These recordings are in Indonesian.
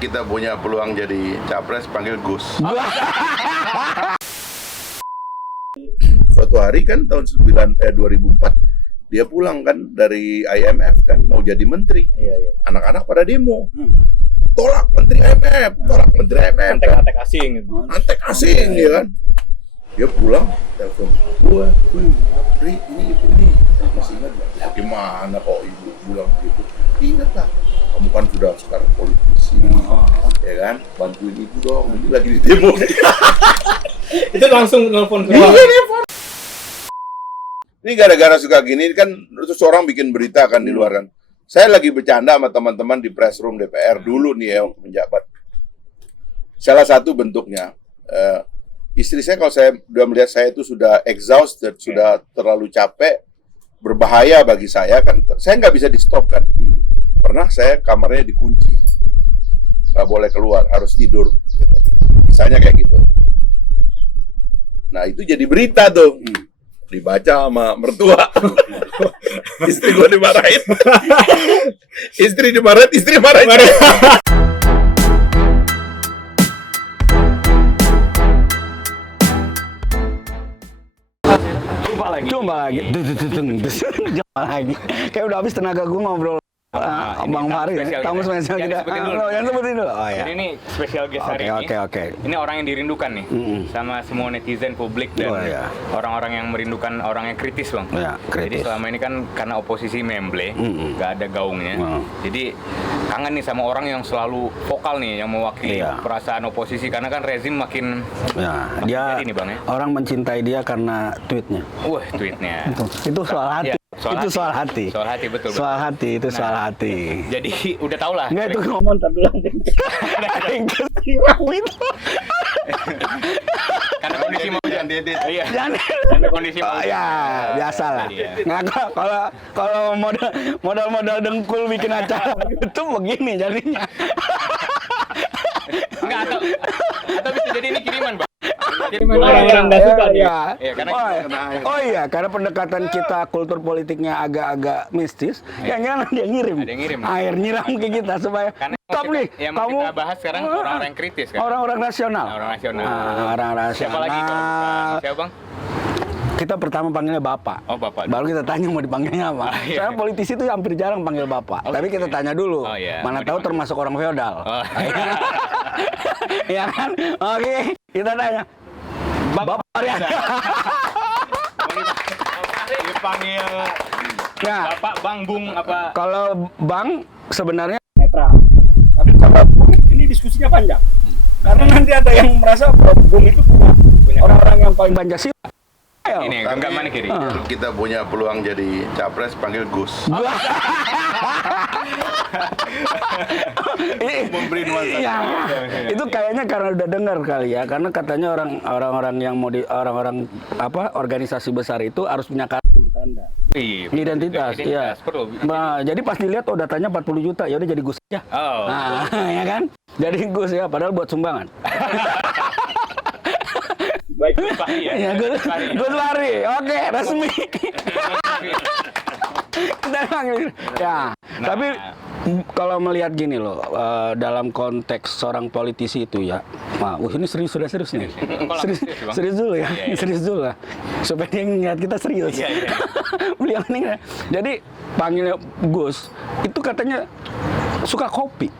kita punya peluang jadi capres, panggil Gus. Suatu hari kan tahun 2004 dia pulang kan dari IMF kan mau jadi menteri. Anak-anak pada demo. Tolak menteri IMF, tolak menteri IMF. Antek-antek asing gitu. Antek asing ya kan. Dia pulang, telepon gua, Ri, ini ibu nih, masih ingat nggak? Ya, gimana kok ibu bilang gitu? Ingat lah, kamu kan sudah sekarang politisi, ya kan? Bantuin ibu dong, ini lagi di demo. Itu langsung nelfon ke Ini gara-gara suka gini kan, terus orang bikin berita kan di luar kan. Saya lagi bercanda sama teman-teman di press room DPR dulu nih ya, menjabat. Salah satu bentuknya, istri saya kalau saya udah melihat saya itu sudah exhausted, sudah terlalu capek, berbahaya bagi saya kan, saya nggak bisa di stop kan. Pernah saya kamarnya dikunci, nggak boleh keluar, harus tidur. Gitu. Misalnya kayak gitu. Nah itu jadi berita tuh, dibaca sama mertua. Istri gue dimarahin. Istri dimarahin, istri marahin. Coba lagi. Coba lagi. Kayak udah habis tenaga gue ngobrol. Bang Fahri, tamu spesial kita. Yang sebutin dulu. Oh, ya. Jadi ini spesial guest hari ini. Oke. Ini orang yang dirindukan nih, sama semua netizen, publik dan orang-orang yang merindukan orang yang kritis, Bang. Jadi selama ini kan karena oposisi memble, nggak ada gaungnya. Jadi kangen nih sama orang yang selalu vokal nih, yang mewakili perasaan oposisi karena kan rezim makin. Dia ini, Bang, ya. Orang mencintai dia karena tweetnya. Wah, tweetnya. Itu soal hati. Soal hati. Soal hati, betul. Soal hati, itu soal hati. Jadi udah tau lah. Enggak, itu ngomong tadi lah. Karena kondisi mau jangan diedit. Iya. Karena kondisi mau. Ya, biasa lah. Nggak, kalau modal dengkul bikin acara itu begini jadinya. Enggak, atau bisa jadi ini kiriman, Bang. Orang-orang nggak suka dia. Karena pendekatan kita kultur politiknya agak-agak mistis. Jangan dia ngirim. Ada yang ngirim. Air nyiram ke kita supaya stop nih. Yang kamu kita bahas sekarang orang-orang yang kritis kan. Orang-orang nasional. Orang nasional. Siapa lagi? Siapa, Bang? Kita pertama panggilnya Bapak. Oh, Bapak. Baru kita tanya mau dipanggilnya apa. Soalnya politisi itu hampir jarang panggil Bapak. Tapi kita tanya dulu. Mana tahu termasuk orang feodal. Ya kan? Oke, kita tanya. Bapak dipanggil Bapak, Bang, Bung, apa? Kalau Bang sebenarnya netral. Tapi kalau Bung ini diskusinya panjang. Karena nanti ada yang merasa bahwa Bung itu punya orang-orang yang paling Pancasila. Ini enggak mana kiri. Kita punya peluang jadi capres, panggil Gus. Memberi nuansa. Itu kayaknya karena udah dengar kali ya, karena katanya orang-orang yang mau organisasi besar itu harus punya kartu tanda identitas. Iya. Nah, jadi pas dilihat datanya 40 juta, ya udah jadi Gus aja. Nah, ya kan? Jadi Gus ya, padahal buat sumbangan. Baik, Gus Fahri ya. Gus Fahri. Oke, resmi. Ya, tapi kalau melihat gini loh, dalam konteks seorang politisi itu ya, ini serius nih. Serius dulu ya, serius dulu lah. Supaya dia ngeliat kita serius. Beliau nih. Jadi panggilnya Gus, itu katanya suka kopi.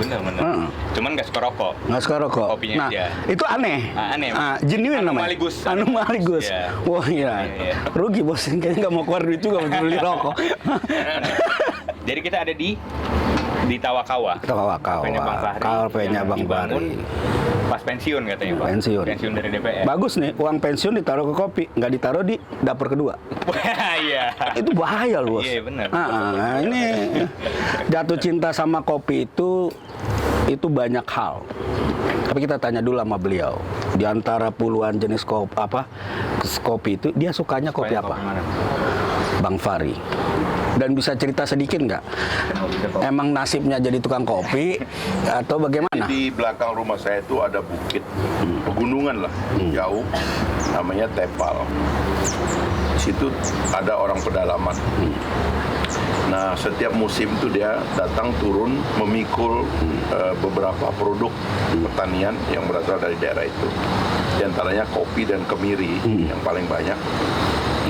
Bener. Cuman nggak suka rokok. Nggak suka rokok. Kopinya aja. Itu aneh. Aneh. Genuine namanya. Anomali Gus. Wah iya. Rugi bos, kayaknya nggak mau keluar duit juga untuk beli rokok. Jadi kita ada di Tawakawa. Kalpenya Bang Fahri. Pas pensiun katanya, Pak. Pensiun dari DPR. Bagus nih, uang pensiun ditaruh ke kopi, nggak ditaruh di dapur kedua. Iya. Itu bahaya loh, Bos. Iya, benar. Ini jatuh cinta sama kopi itu banyak hal. Tapi kita tanya dulu sama beliau. Di antara puluhan jenis kopi itu, dia sukanya kopi apa? Bang Fahri. Dan bisa cerita sedikit nggak? Emang nasibnya jadi tukang kopi atau bagaimana? Di belakang rumah saya itu ada bukit, pegunungan lah, jauh, namanya Tepal. Di situ ada orang pedalaman. Nah, setiap musim tuh dia datang turun memikul beberapa produk pertanian yang berasal dari daerah itu. Di antaranya kopi dan kemiri yang paling banyak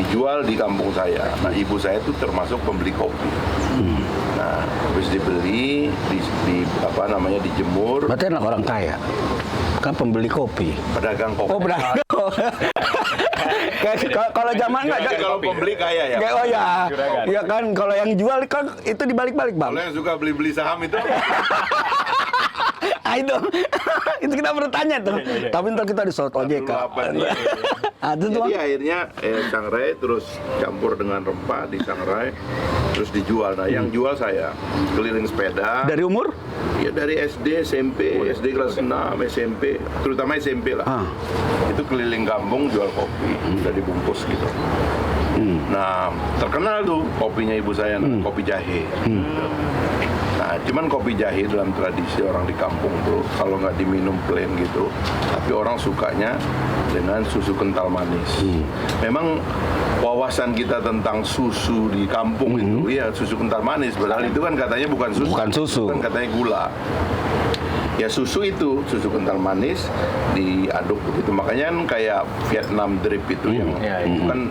dijual di kampung saya. Nah, ibu saya itu termasuk pembeli kopi. Nah, habis dibeli, dijemur. Berarti anak orang kaya. Kan pembeli kopi. Pedagang kopi. Oh, berarti. Kalau zaman nggak, Kalau pembeli kaya ya. oh ya, ya kan. Kalau yang jual kan itu dibalik-balik, Bang. Kalau yang suka beli-beli saham itu. Ah, itu kita bertanya tuh. Tapi ntar kita disot OJK. Jadi akhirnya sangrai terus campur dengan rempah disangrai terus dijual. Nah, yang jual saya keliling sepeda. Dari umur? Ya dari SD, SMP, SD kelas 6, SMP, terutama SMP lah. Itu keliling kampung jual kopi, udah dibungkus gitu. Nah, terkenal tuh kopinya ibu saya, kopi jahe. Nah, cuman kopi jahe dalam tradisi orang di kampung tuh kalau nggak diminum plain gitu, tapi orang sukanya dengan susu kental manis. Memang wawasan kita tentang susu di kampung itu, ya susu kental manis, padahal itu kan katanya bukan susu. Bukan susu. Kan katanya gula. Ya susu itu, susu kental manis diaduk begitu. Makanya kan kayak Vietnam drip itu yang itu kan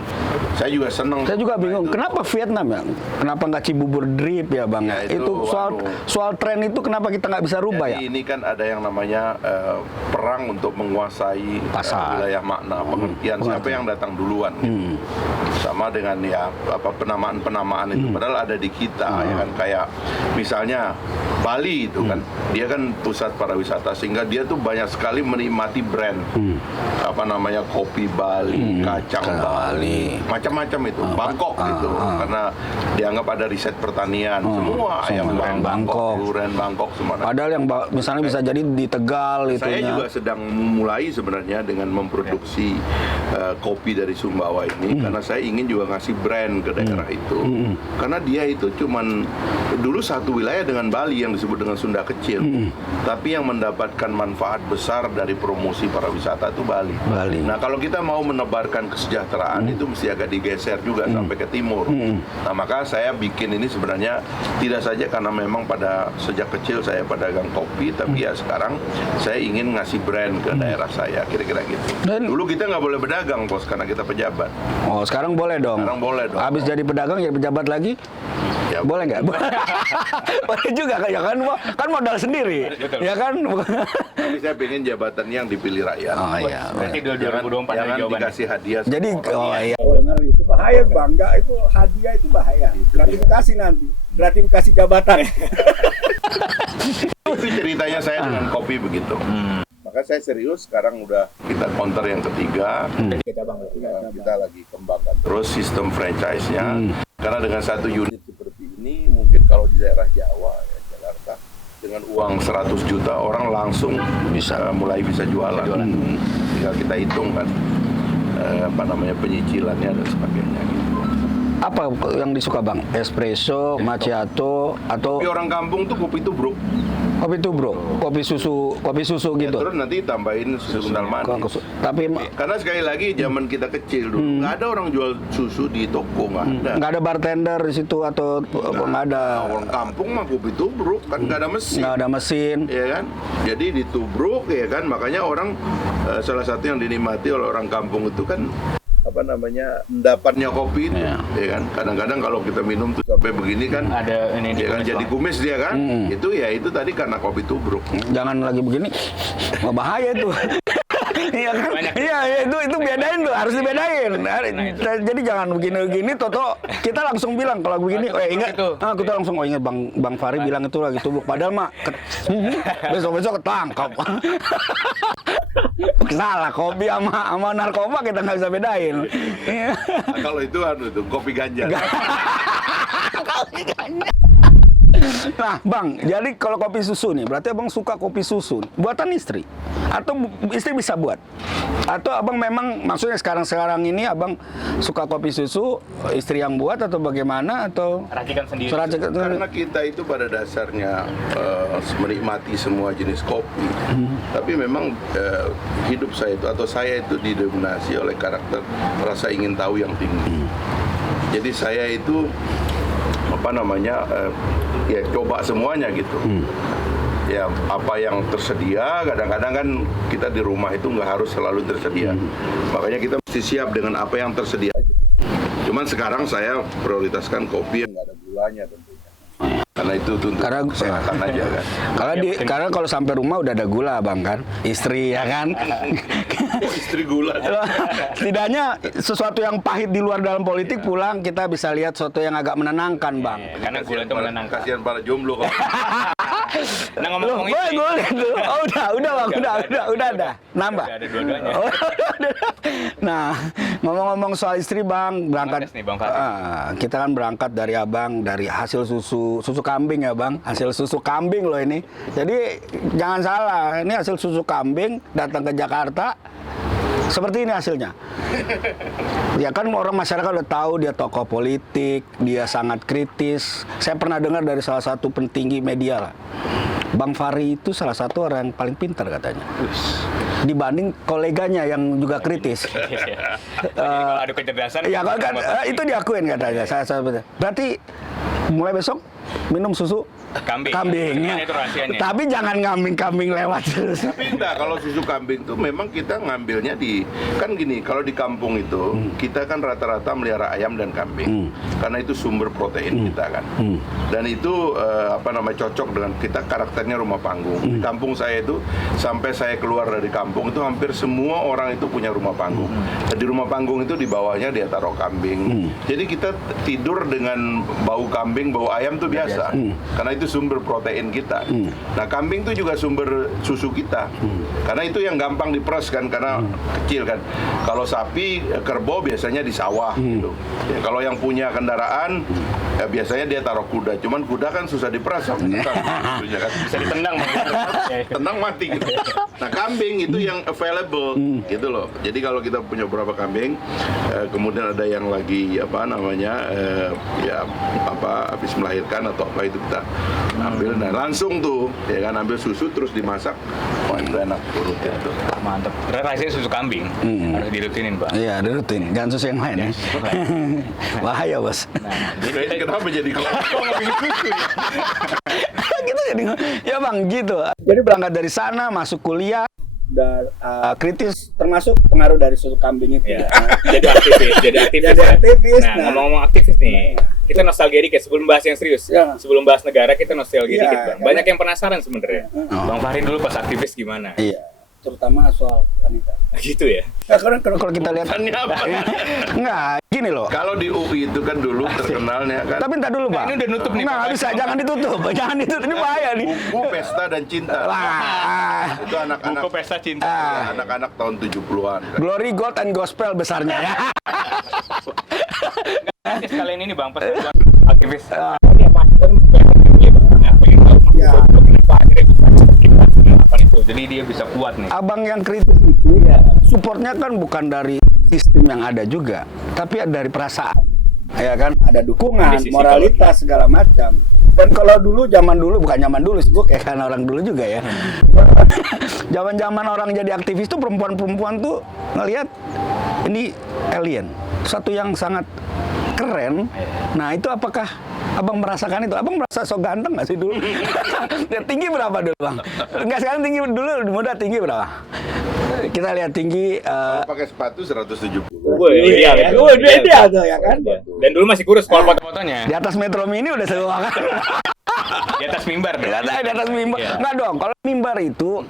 saya juga seneng. Saya juga bingung, kenapa Vietnam ya? Kenapa nggak Cibubur drip ya, Bang? Ya, itu soal tren itu kenapa kita nggak bisa rubah Jadi ya? ini kan ada yang namanya perang untuk menguasai wilayah makna, pengertian siapa yang datang duluan. Gitu. Sama dengan ya penamaan itu, padahal ada di kita ya kan, kayak misalnya Bali itu kan, dia kan pusat pariwisata sehingga dia tuh banyak sekali menikmati brand kopi Bali, kacang Bali, macam-macam itu, Bangkok gitu, karena dianggap ada riset pertanian, semua ayam Bangkok, durian Bangkok semua. Padahal yang misalnya bisa jadi di Tegal itu. Saya juga sedang mulai sebenarnya dengan memproduksi kopi dari Sumbawa ini, karena saya ingin juga ngasih brand ke daerah itu, karena dia itu cuman dulu satu wilayah dengan Bali yang disebut dengan Sunda Kecil, tapi yang mendapatkan manfaat besar dari promosi pariwisata itu Bali. Nah, kalau kita mau menebarkan kesejahteraan itu mesti agak digeser juga sampai ke timur. Nah, maka saya bikin ini sebenarnya tidak saja karena memang pada sejak kecil saya pedagang kopi, tapi ya sekarang saya ingin ngasih brand ke daerah saya, kira-kira gitu. Dulu kita nggak boleh berdagang, Bos, karena kita pejabat. Oh, sekarang boleh dong. Sekarang boleh dong. Habis jadi pedagang jadi pejabat lagi? Ya, boleh nggak? Boleh juga kan modal sendiri. Betul. Ya kan? Tapi saya pengen jabatan yang dipilih rakyat. Oh iya. Nanti 2024 jangan jawabannya. dikasih hadiah. Jadi iya. Benar, itu bahaya, bangga itu hadiah itu bahaya. Gratifikasi nanti, gratifikasi jabatan. Itu ceritanya saya dengan kopi begitu. Maka saya serius sekarang udah kita counter yang ketiga. Kita lagi kembangkan terus sistem franchise-nya. Karena dengan satu unit seperti ini mungkin kalau di daerah Jawa ya, Jakarta dengan uang 100 juta orang langsung mulai bisa jualan. Tinggal kita hitung kan penyicilannya dan sebagainya gitu. Apa yang disuka, Bang? Espresso, macchiato atau Tapi orang kampung tuh kopi tubruk. kopi tubruk, kopi susu Ya, gitu. terus nanti tambahin susu kental manis. Tapi Karena sekali lagi zaman kita kecil dulu nggak ada orang jual susu di toko, nggak ada. nggak ada bartender di situ atau nggak ada. Orang kampung mah kopi tubruk kan nggak ada mesin. Nggak ada mesin. Ya kan, jadi ditubruk ya kan, makanya orang salah satu yang dinikmati oleh orang kampung itu kan endapatnya kopi itu, ya kan. Kadang-kadang kalau kita minum tuh sampai begini kan, Ada ini ya kan jadi kumis dia kan, itu tadi karena kopi tubruk. Jangan lagi begini, wah bahaya tuh. Iya kan? Iya itu bedain tuh, harus dibedain. Jadi jangan begini-begini, Toto kita langsung bilang kalau begini, ingat kita langsung ingat Bang Fahri bilang itu lagi tubruk. Padahal mah besok ketangkap. Salah, kopi sama narkoba kita nggak bisa bedain. Nah, kalau itu kopi ganja. Kopi ganja. Nah, Bang, jadi kalau kopi susu nih, berarti Abang suka kopi susu buatan istri? Atau istri bisa buat? Atau Abang memang maksudnya sekarang ini Abang suka kopi susu, istri yang buat atau bagaimana? Atau racikan sendiri. Karena kita itu pada dasarnya menikmati semua jenis kopi. Tapi memang hidup saya itu atau saya itu didominasi oleh karakter rasa ingin tahu yang tinggi. Jadi saya itu ya coba semuanya gitu. Ya apa yang tersedia, kadang-kadang kan kita di rumah itu nggak harus selalu tersedia. Makanya kita mesti siap dengan apa yang tersedia aja. Cuman sekarang saya prioritaskan kopi yang nggak ada gulanya tentunya. Karena itu untuk kesehatan aja kan. Karena kalau sampai rumah udah ada gula bang kan, istri ya kan. Istri gula. Setidaknya sesuatu yang pahit di luar dalam politik pulang kita bisa lihat sesuatu yang agak menenangkan bang. Karena gula itu menenangkan. Kasihan para jomblo kalau. Nah ngomong-ngomong istri. Oh udah bang, udah ada. Nambah. Udah ada dua-duanya. Nah ngomong-ngomong soal istri bang, berangkat. Nih, Bang Fahri. Kita kan berangkat dari abang dari hasil susu kambing ya bang, hasil susu kambing loh ini. Jadi jangan salah, ini hasil susu kambing datang ke Jakarta. Seperti ini hasilnya. Ya kan orang masyarakat udah tahu dia tokoh politik, dia sangat kritis. Saya pernah dengar dari salah satu petinggi media lah. Bang Fahri itu salah satu orang yang paling pintar katanya. Dibanding koleganya yang juga kritis. Kalau adu kecerdasan. Ya kan itu diakuin katanya. Saya berarti mulai besok minum susu kambing. Nah, itu rahasianya. Tapi jangan kambing lewat terus. Tapi enggak, kalau susu kambing tuh memang kita ngambilnya kan gini, kalau di kampung itu kita kan rata-rata melihara ayam dan kambing. Karena itu sumber protein kita kan. Dan itu cocok dengan kita, karakternya rumah panggung. Di kampung saya itu sampai saya keluar dari kampung itu hampir semua orang itu punya rumah panggung. Dan di rumah panggung itu di bawahnya dia taruh kambing. Jadi kita tidur dengan bau kambing, bau ayam tuh biasa. Karena itu sumber protein kita. Nah, kambing itu juga sumber susu kita. Karena itu yang gampang diperas kan, karena kecil kan. Kalau sapi, kerbau biasanya di sawah gitu. Ya, kalau yang punya kendaraan, ya biasanya dia taruh kuda. Cuman kuda kan susah diperas sama kita. Kan. Bisa ditendang. Tendang mati gitu. Nah, kambing itu yang available gitu loh. Jadi kalau kita punya beberapa kambing, kemudian ada yang lagi habis melahirkan atau apa itu kita ambil, nah langsung tuh ya kan, ambil susu terus dimasak. Wah, itu enak urutnya tuh. Mantep. Rasanya susu kambing harus dirutinin, Pak. Iya, dirutin. Jangan susu yang lain ya. Bahaya, Bos. Jadi kenapa jadi kok ngomongin susu ya? Gitu jadi. Ya, Bang, gitu. Jadi berangkat dari sana, masuk kuliah, dan kritis termasuk pengaruh dari susu kambing itu. Ya. Jadi aktivis. Nah, ngomong-ngomong aktivis nih. Kita nostalgia dikit sebelum bahas yang serius. Ya. Sebelum bahas negara kita nostalgia dikit, Bang. Karena Banyak yang penasaran sebenarnya. Bang Fahri dulu pas aktivis gimana? Iya, terutama soal wanita. Gitu ya. Nah, kalau kita lihat Apa? enggak, gini loh. Kalau di UI itu kan dulu terkenalnya kan Tapi entar dulu, Bang. Ini udah nutup nih, Nggak Pak. bisa, jangan ditutup. Jangan ditutup, ini bahaya nih. buku Pesta dan Cinta. Wah. Itu anak-anak Buku Pesta Cinta. anak-anak tahun 70-an. Glory Gold and Gospel besarnya ya. Sekalian ini, Bang, pas aktivis. Jadi dia bisa kuat nih. Abang yang kritis itu ya, supportnya kan bukan dari sistem yang ada juga, tapi dari perasaan. Ya kan, ada dukungan, moralitas segala macam. Dan kalau zaman dulu bukan zaman dulu sih, kayak kan orang dulu juga ya. Zaman orang jadi aktivis tuh perempuan-perempuan tuh ngelihat ini alien, satu yang sangat keren. Nah, itu apakah Abang merasakan itu? Abang merasa sok ganteng nggak sih dulu? Tinggi berapa dulu, Bang? Enggak, sekarang tinggi dulu, muda tinggi berapa? Kita lihat tinggi. Kalau pakai sepatu 170. Iya, Dia tuh ya kan. Dan dulu masih kurus kalau foto-fotonya. Di atas Metro Mini udah semua kan. Di atas mimbar. Di atas mimbar. Iya. Enggak dong, kalau mimbar itu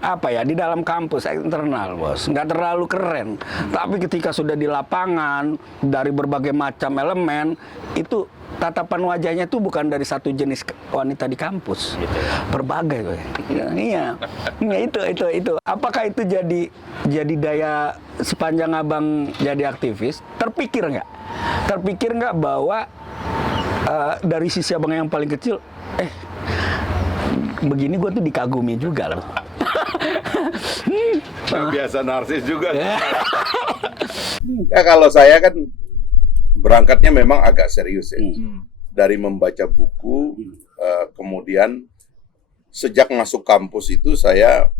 apa ya, di dalam kampus internal, Bos. Nggak terlalu keren. Tapi ketika sudah di lapangan dari berbagai macam elemen, itu tatapan wajahnya itu bukan dari satu jenis wanita di kampus, berbagai. Iya, itu. Apakah itu jadi daya sepanjang Abang jadi aktivis? Terpikir nggak bahwa dari sisi Abang yang paling kecil, begini gue tuh dikagumi juga loh. Biasa narsis juga. Ya, kalau saya kan berangkatnya memang agak serius ya. Dari membaca buku, kemudian sejak masuk kampus itu saya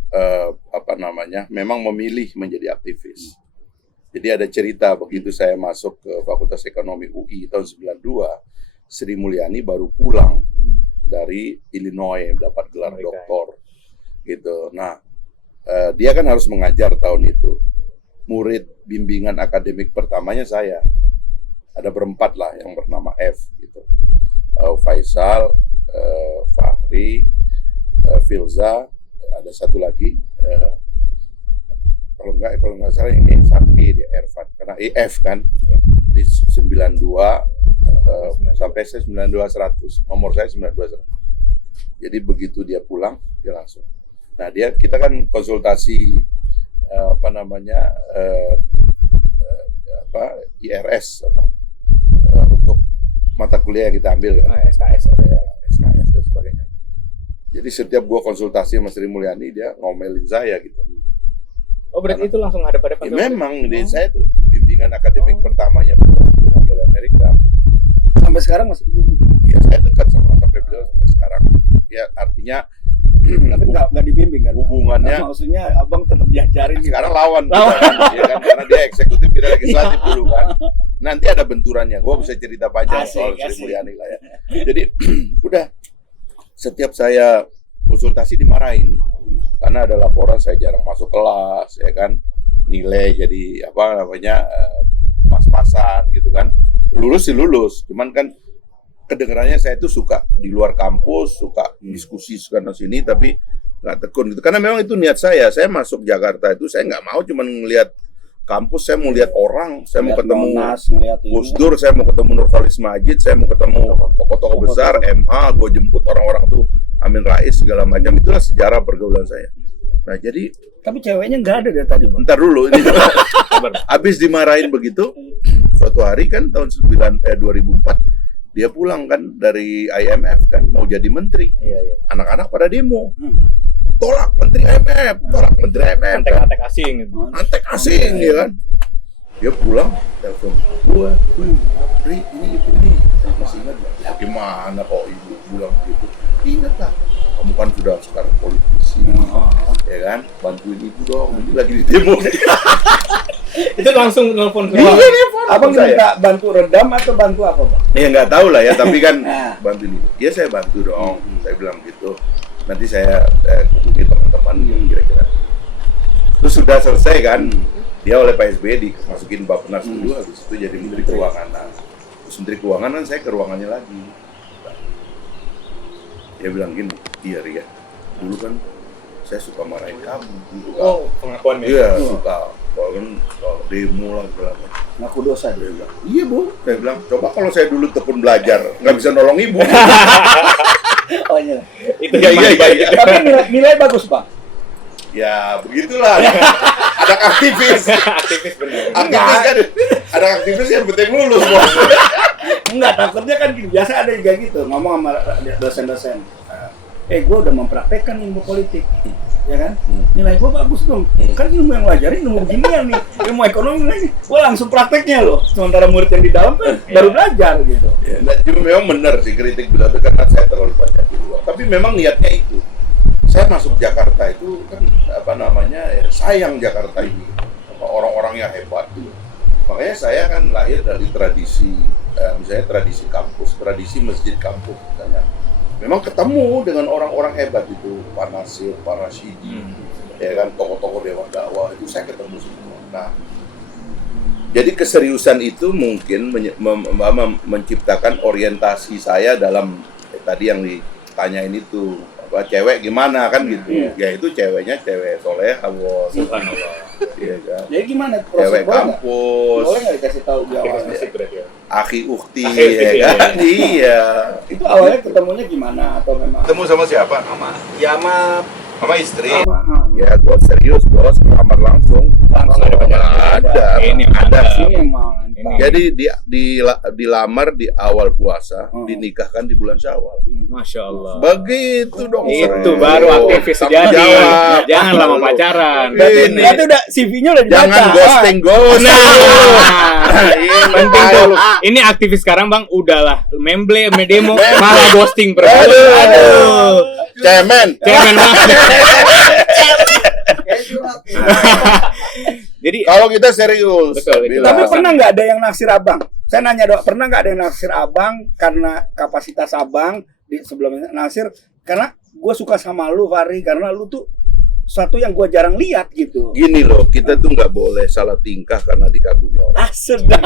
memang memilih menjadi aktivis. Jadi ada cerita begitu saya masuk ke Fakultas Ekonomi UI tahun 92, Sri Mulyani baru pulang dari Illinois dapat gelar doktor gitu. Nah, dia kan harus mengajar tahun itu. Murid bimbingan akademik pertamanya saya. Ada berempat lah yang bernama F gitu. Faisal, Fahri, Filza, ada satu lagi. Kalau nggak salah ini Sakti dia Erfan karena EF kan. Jadi 92 sampai saya 92 100. Nomor saya 92 100. Jadi begitu dia pulang dia langsung. Nah, kita kan konsultasi IRS untuk mata kuliah yang kita ambil kan. SKS Ya, SKS dan sebagainya. Jadi setiap gua konsultasi sama Sri Mulyani dia ngomelin saya gitu. Oh, berarti itu langsung hadap-hadapan. Ya, memang saya tuh bimbingan akademik pertamanya pulang dari Amerika. Sampai sekarang masih begitu. Ya, saya dekat sampai beliau sampai sekarang. Ya, artinya Tapi nggak dibimbing kan? hubungannya Nah, maksudnya abang tetap diajarin gitu. sekarang lawan. Ya kan? Karena dia eksekutif, kita legislatif dulu kan. Nanti ada benturannya. Gua bisa cerita panjang soal Sri Mulyani lah ya. Jadi udah setiap saya konsultasi dimarahin karena ada laporan saya jarang masuk kelas, ya kan, nilai jadi pas-pasan gitu kan. Lulus sih lulus, cuman kan kedengarannya saya itu suka di luar kampus, suka diskusi sana sini, tapi nggak tekun gitu. Karena memang itu niat saya. Saya masuk Jakarta itu saya nggak mau cuma ngelihat kampus, saya mau lihat orang, saya mau ketemu Gus Dur, saya mau ketemu Nurholis Majid, saya mau ketemu tokoh-tokoh besar, MH, gue jemput orang-orang tuh, Amin Rais segala macam.Itulah sejarah pergaulan saya. Nah, jadi Tapi ceweknya nggak ada dari tadi, Bang. bentar dulu ini. Habis dimarahin begitu, suatu hari kan tahun 2004 dia pulang kan dari IMF kan mau jadi menteri. Anak-anak pada demo. Tolak menteri IMF, tolak menteri IMF. Antek-antek asing gitu. Antek asing ya kan. Dia pulang, telepon gua, Ri, ini ibu nih, masih ingat nggak? Ya gimana kok ibu bilang begitu? Ingat lah, kamu kan sudah sekarang politisi, ya kan? Bantuin ibu dong, ini lagi di demo. Itu langsung nelfon Iya, dia Abang saya. minta bantu redam atau bantu apa, Bang? Ya nggak tahu lah ya, tapi kan bantuin ibu. Ya saya bantu dong, saya bilang gitu. Nanti saya hubungi teman-teman yang kira-kira. Terus sudah selesai kan, dia oleh Pak SBY dimasukin Bappenas dulu, habis itu jadi Menteri Keuangan. Nah, terus Menteri Keuangan kan saya ke ruangannya lagi. Dia bilang gini, iya Ria, dulu kan saya suka marahin kamu. Pengakuan Iya, suka. Kalau demo lah segala macam. Ngaku dosa dia. Dia bilang, iya Bu. Saya bilang, coba kalau saya dulu tekun belajar, nggak bisa nolong ibu. Oh iya. itu Iya, yang iya, iya. Tapi nilai bagus, Bang. Ya, begitulah. Ada aktivis. aktivis benar. Aktivis kan, ada aktivis yang penting lulus. Bos. Enggak, takutnya kan gini, biasa ada yang kayak gitu, ngomong sama dosen-dosen. Gue udah mempraktekkan ilmu politik, ya kan? Nilai gue bagus dong. Kan ilmu yang wajarin ilmu beginian nih, ilmu ekonomi lagi. Gue langsung prakteknya loh. Sementara murid yang di dalam kan baru belajar gitu. Ya, nah, cuma memang benar sih kritik beliau itu karena saya terlalu banyak di luar. Tapi memang niatnya itu. Saya masuk Jakarta itu kan sayang Jakarta ini sama orang-orang yang hebat gitu. Makanya saya kan lahir dari tradisi, misalnya tradisi kampus, tradisi masjid kampus misalnya. Memang ketemu dengan orang-orang hebat itu, Pak Nasir, Pak Rashidi, ya kan, tokoh-tokoh dewan dakwah itu saya ketemu semua. Nah, jadi keseriusan itu mungkin menciptakan orientasi saya dalam tadi yang ditanyain itu. Cewek gimana kan gitu, ya itu ceweknya cewek soleh, bos. Subhanallah. Iya kan. Jadi gimana Cewek boleh nggak? kampus, Boleh nggak dikasih tahu di awal? akhi ukti, Akhi ukti, ya kan? Iya. Itu awalnya ketemunya gimana atau memang? Ketemu sama siapa? Sama istri. Sama. Ya, gua serius bos, kamar langsung. Langsung ada pacaran. Ada. Ini Ada. Ini emang. Jadi dilamar di awal puasa, dinikahkan di bulan Syawal. Masya Allah. Begitu dong. Itu serius. baru aktivis Tanggung sejati. jawab. Jangan lama pacaran. Ini. Berarti udah CV-nya udah dibaca. Jangan ghosting. Ini penting tuh. Ini aktivis sekarang Bang, udahlah memble, demo, malah ghosting Aduh. Cemen. banget. Jadi Kalau kita serius. Betul, itu. Tapi pernah nggak ada yang naksir abang Saya nanya dong, pernah nggak ada yang naksir abang karena kapasitas abang di sebelumnya naksir? Karena gue suka sama lu, Fahri, karena lu tuh suatu yang gue jarang lihat gitu. Gini loh, kita tuh nggak boleh salah tingkah karena dikagumi orang. Sedap.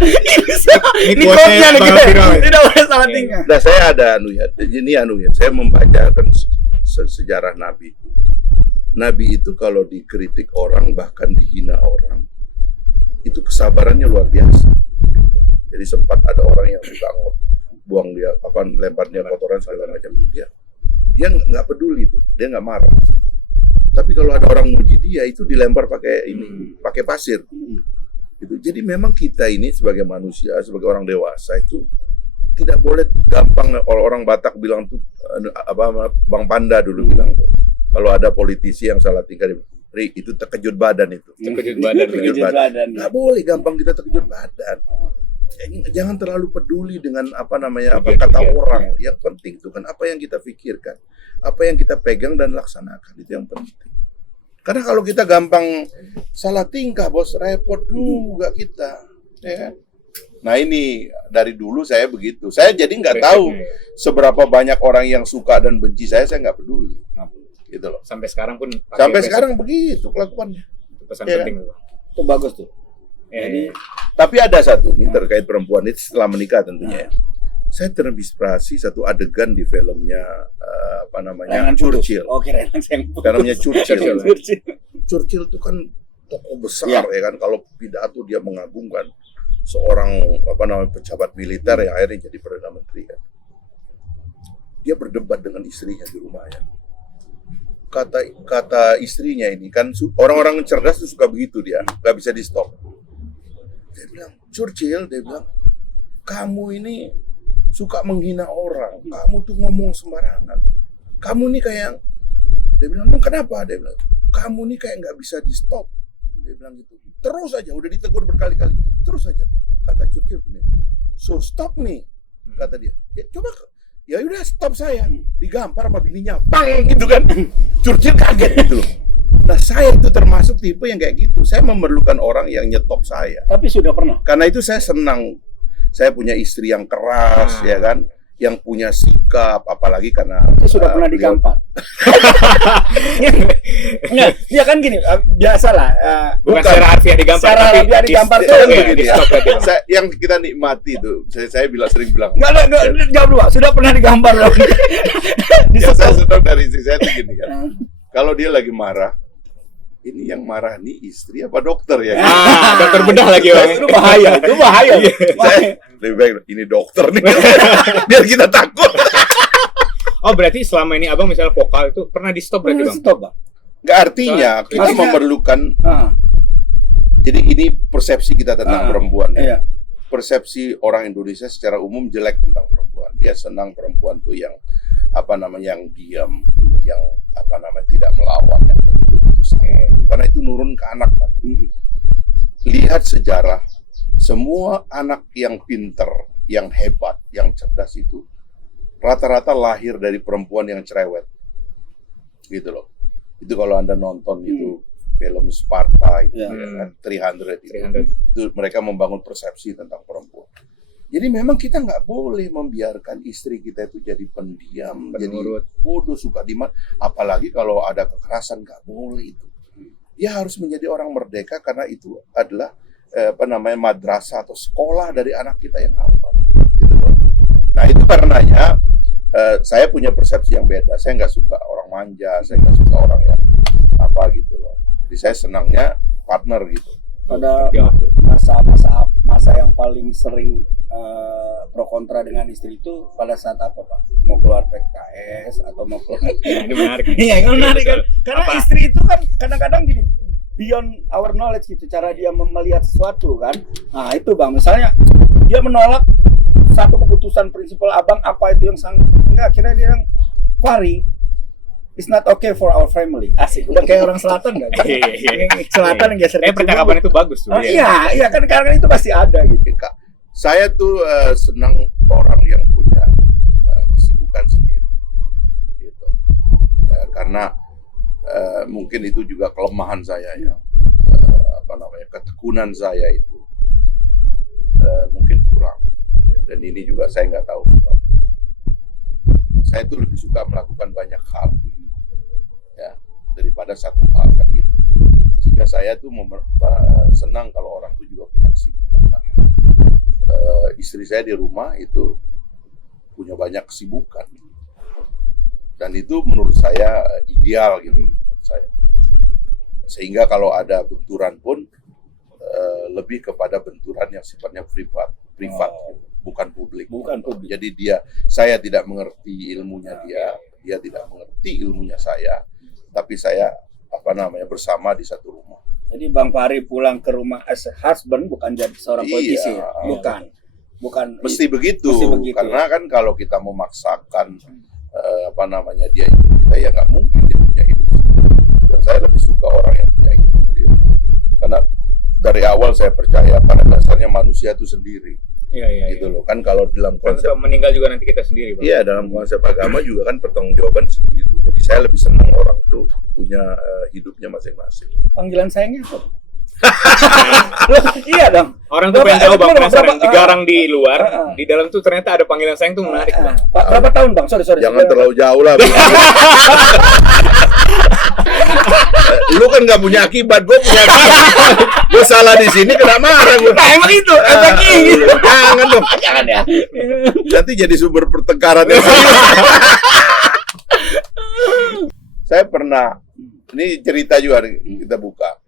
Ini quote-nya quote-nya nih kita. viral. Tidak boleh salah tingkah. Nah, saya ada saya membacakan sejarah Nabi. Nabi itu kalau dikritik orang, bahkan dihina orang, itu kesabarannya luar biasa. Jadi sempat ada orang yang suka buang dia, lempar dia kotoran segala macam. Dia nggak peduli tuh, dia nggak marah. Tapi kalau ada orang muji dia, itu dilempar pakai pakai pasir. Gitu. Jadi memang kita ini sebagai manusia, sebagai orang dewasa itu tidak boleh gampang. Orang Batak bilang tuh Bang Panda dulu bilang tuh, kalau ada politisi yang salah tingkah, itu terkejut badan itu. Terkejut badan. Nggak boleh gampang kita terkejut badan. Jangan terlalu peduli dengan apa kata orang. Yang penting itu kan apa yang kita pikirkan, apa yang kita pegang dan laksanakan, itu yang penting. Karena kalau kita gampang salah tingkah, bos, repot juga kita. Ya. Nah ini dari dulu saya begitu. Saya jadi nggak tahu seberapa banyak orang yang suka dan benci saya nggak peduli. Gitu loh. Sampai sekarang pun. Sekarang begitu kelakuannya. Itu pesan Ya. penting. Itu bagus tuh. Jadi Tapi ada satu nih terkait perempuan itu setelah menikah tentunya ya. Saya terinspirasi satu adegan di filmnya Churchill. Oh, kira yang Namanya Churchill. Churchill. Churchill itu kan tokoh besar Ya. ya kan, kalau pidato dia mengagungkan seorang pejabat militer yang akhirnya jadi perdana menteri kan. Dia berdebat dengan istrinya di rumahnya. Kata istrinya ini kan orang-orang cerdas tuh suka begitu dia, nggak bisa di stop. Dia bilang, Churchill, dia bilang, kamu ini suka menghina orang, kamu tuh ngomong sembarangan, kamu nih kayak, dia bilang, kenapa? Dia bilang, kamu nih kayak nggak bisa di stop. Dia bilang gitu, terus aja, udah ditegur berkali-kali, terus aja. Kata Churchill gini, so stop me, kata dia. Ya, coba, ya udah stop saya, digampar sama bininya, bang gitu kan. Churchill kaget gitu loh. Nah saya itu termasuk tipe yang kayak gitu. Saya memerlukan orang yang nyetop saya. Tapi sudah pernah. Karena itu saya senang. Saya punya istri yang keras, ya kan, yang punya sikap, apalagi karena Itu sudah pernah digampar. Nggak, ya kan gini, biasalah. bukan secara harfiah digampar. Secara tapi harfiah digampar di- tuh di- begini di- ya. stop berarti. Yang kita nikmati itu, saya sering bilang. Nggak, jawab dulu. Sudah pernah digampar dong. Ya, saya senang dari istri saya tuh gini kan. Kalau dia lagi marah, ini yang marah nih istri apa dokter ya? Dokter bedah lagi bang. Itu bahaya, itu bahaya. Saya lebih baik ini dokter nih, biar kita takut. Oh berarti selama ini abang misalnya vokal itu pernah di stop berarti bang? Stop, Bang. Nggak artinya kita Artinya- memerlukan. Jadi ini persepsi kita tentang perempuan. Ya. Iya. Persepsi orang Indonesia secara umum jelek tentang perempuan. Dia senang perempuan tuh yang yang diam, yang tidak melawan, yang betul-betul sama. Karena itu nurun ke anak nanti. Lihat sejarah, semua anak yang pinter, yang hebat, yang cerdas itu rata-rata lahir dari perempuan yang cerewet. Gitu loh. Itu kalau Anda nonton itu film Sparta itu, Ya. ya kan, 300 itu. 300. Itu mereka membangun persepsi tentang perempuan. Jadi memang kita nggak boleh membiarkan istri kita itu jadi pendiam, Penurut. jadi bodoh, suka dimana. Apalagi kalau ada kekerasan, nggak boleh itu. Dia harus menjadi orang merdeka karena itu adalah madrasah atau sekolah dari anak kita yang awal. Gitu loh. Nah itu karenanya saya punya persepsi yang beda. Saya nggak suka orang manja, saya nggak suka orang yang gitu loh. Jadi saya senangnya partner gitu. Pada masa yang paling sering pro kontra dengan istri itu pada saat apa, Pak? Mau keluar PKS atau mau keluar? Ini menarik. Iya, menarik kan? Karena Apa? istri itu kan kadang-kadang gini, beyond our knowledge gitu, cara dia melihat sesuatu kan. Nah itu Bang, misalnya dia menolak satu keputusan prinsipal abang, apa itu yang enggak, akhirnya dia yang Fahri, it's not okay for our family. Asik, udah kayak orang selatan nggak? Selatan yang geser. Percakapan itu bagus tuh. Oh, iya kan, karena itu pasti ada gitu. Kak, saya tuh senang orang yang punya kesibukan sendiri, gitu. Karena mungkin itu juga kelemahan saya ya, ketekunan saya itu. Mungkin mungkin kurang. Dan ini juga saya nggak tahu sebabnya. Saya tuh lebih suka melakukan banyak hal, ya, daripada satu hal kan gitu. Sehingga saya tuh senang kalau orang tuh juga punya kesibukan. Nah, istri saya di rumah itu punya banyak kesibukan, dan itu menurut saya ideal gitu. Sehingga kalau ada benturan pun lebih kepada benturan yang sifatnya privat, gitu. Bukan publik. Jadi saya tidak mengerti ilmunya dia tidak mengerti ilmunya saya, tapi saya bersama di satu rumah. Jadi Bang Fahri pulang ke rumah as a husband bukan jadi seorang politisi, bukan. Mesti begitu, karena kan kalau kita memaksakan dia hidup kita, ya nggak mungkin dia punya hidup sendiri. Dan saya lebih suka orang yang punya hidup sendiri, karena dari awal saya percaya pada dasarnya manusia itu sendiri. Gitu loh kan, kalau dalam konsep meninggal juga nanti kita sendiri, Bang. Iya, dalam konsep agama juga kan pertanggungjawaban sendiri. Jadi saya lebih senang orang itu punya hidupnya masing-masing. Panggilan sayangnya apa? Iya dong. Orang tuh pengen tahu, Bang, penasaran digarang di luar, di dalam tuh ternyata ada panggilan sayang tuh menarik, Bang. Berapa tahun, Bang? Sorry. Jangan terlalu jauh lah. Lu kan nggak punya akibat, gue punya akibat. Gue salah di sini kena marah gue. Nah, emang itu, gitu. Jangan dong. Jangan ya. Nanti jadi sumber pertengkaran. Saya pernah, ini cerita juga kita buka.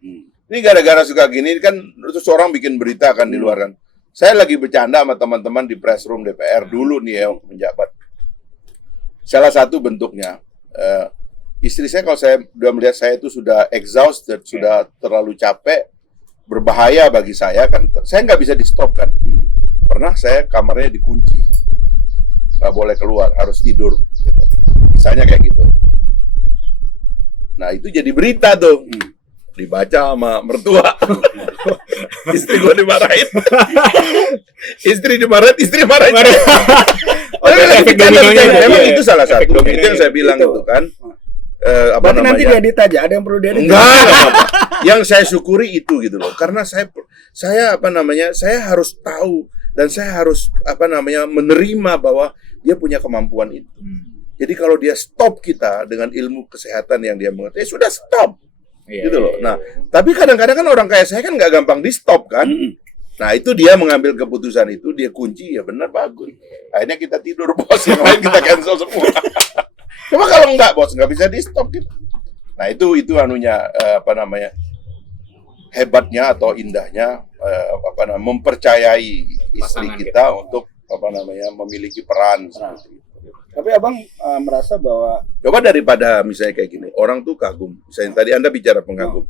Ini gara-gara suka gini kan, terus orang bikin berita kan di luar kan. Saya lagi bercanda sama teman-teman di press room DPR dulu nih ya, menjabat. Salah satu bentuknya, istri saya kalau saya udah melihat saya itu sudah exhausted, sudah terlalu capek, berbahaya bagi saya kan, saya nggak bisa di stop kan. Pernah saya kamarnya dikunci, nggak boleh keluar, harus tidur, gitu. Misalnya kayak gitu. Nah itu jadi berita tuh, dibaca sama mertua. Istri gue dimarahin. Istri dimarahin, istri marahin. Memang itu salah satu. Itu yang saya bilang itu kan. Berarti nanti diedit aja, ada yang perlu diedit. Enggak apa-apa. Yang saya syukuri itu gitu loh. Karena saya harus tahu dan saya harus menerima bahwa dia punya kemampuan itu. Jadi kalau dia stop kita dengan ilmu kesehatan yang dia mengerti, sudah stop. Gitu loh. Nah, tapi kadang-kadang kan orang kayak saya kan nggak gampang di stop kan. Nah itu dia mengambil keputusan itu, dia kunci, ya benar, bagus. Akhirnya kita tidur, bos, yang lain kita cancel semua. Cuma kalau enggak, bos, nggak bisa di stop gitu. Nah itu anunya hebatnya atau indahnya mempercayai istri kita untuk memiliki peran seperti itu. Tapi abang merasa bahwa coba daripada misalnya kayak gini, orang tuh kagum. Misalnya tadi Anda bicara pengagum.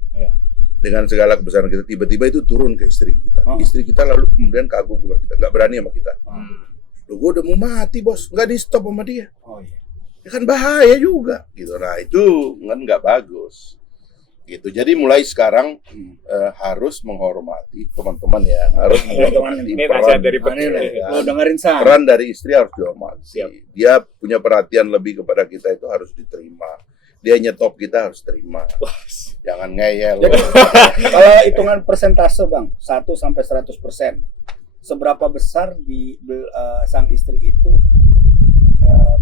Dengan segala kebesaran kita, tiba-tiba itu turun ke istri kita. Istri kita lalu kemudian kagum kepada kita, nggak berani sama kita. Loh, gue udah mau mati, bos, nggak di stop sama dia. Ya kan bahaya juga, gitu. Nah itu kan nggak bagus. Gitu. Jadi mulai sekarang harus menghormati teman-teman ya, harus menghormati peran dari istri, harus dihormati. Dia punya perhatian lebih kepada kita, itu harus diterima. Dia nyetop, kita harus terima. Jangan ngeyel. Jadi, kalau hitungan persentase, Bang, 1 sampai 100%, seberapa besar sang istri itu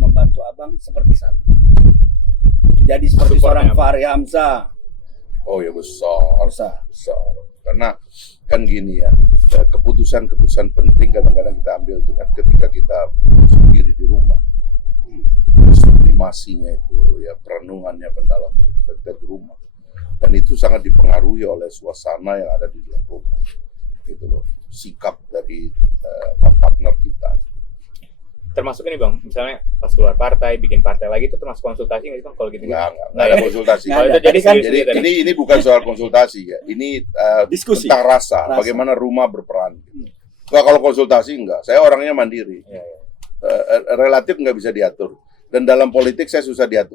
membantu abang seperti saat ini? Jadi seperti seorang Fahri Hamzah. Oh ya besar. Karena kan gini ya, keputusan-keputusan penting kadang-kadang kita ambil tuh kan ketika kita sendiri di rumah. Sublimasinya itu ya, perenungannya mendalam ketika kita di rumah. Dan itu sangat dipengaruhi oleh suasana yang ada di dalam rumah. Gitu loh, sikap dari partner kita. Termasuk ini, Bang, misalnya pas keluar partai, bikin partai lagi, itu termasuk konsultasi nggak sih, Bang, kalau gitu? Nggak ada konsultasi. Jadi ini bukan soal konsultasi ya, ini diskusi tentang rasa, bagaimana rumah berperan. Nggak, kalau konsultasi enggak, saya orangnya mandiri. Relatif nggak bisa diatur. Dan dalam politik saya susah diatur.